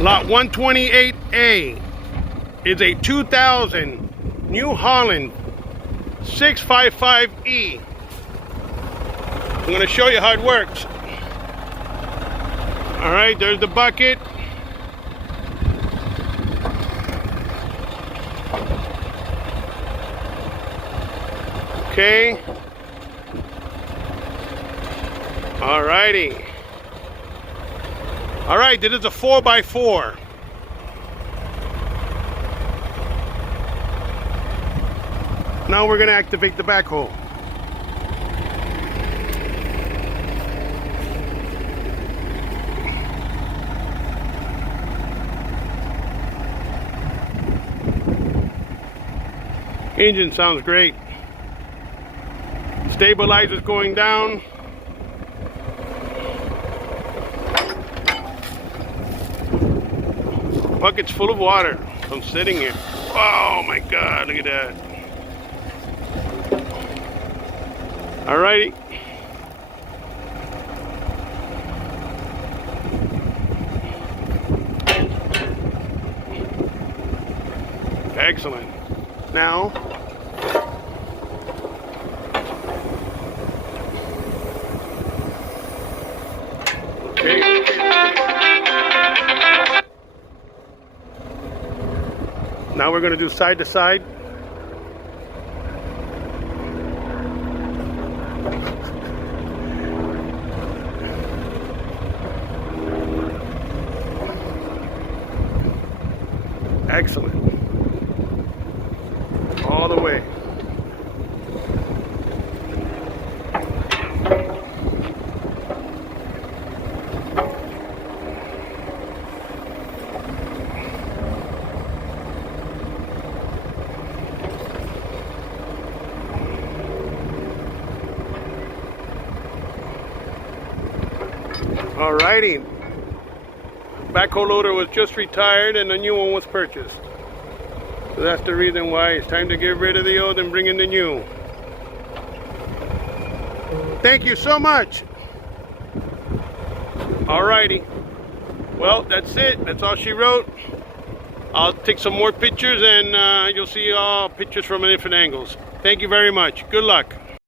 Lot 128A is a 2000 New Holland 655E. I'm going to show you how it works. All right, there's the bucket. Okay. All righty. All right, this is a 4x4. Now we're going to activate the backhoe. Engine sounds great. Stabilizer's going down. Bucket's full of water. I'm sitting here. Oh my God, look at that. Alrighty. Excellent. Now, okay. Now we're going to do side to side. Excellent. All the way. Alrighty. Backhoe loader was just retired and a new one was purchased. So that's the reason why it's time to get rid of the old and bring in the new. Thank you so much. Alrighty. Well, that's it. That's all she wrote. I'll take some more pictures and you'll see all pictures from different angles. Thank you very much. Good luck.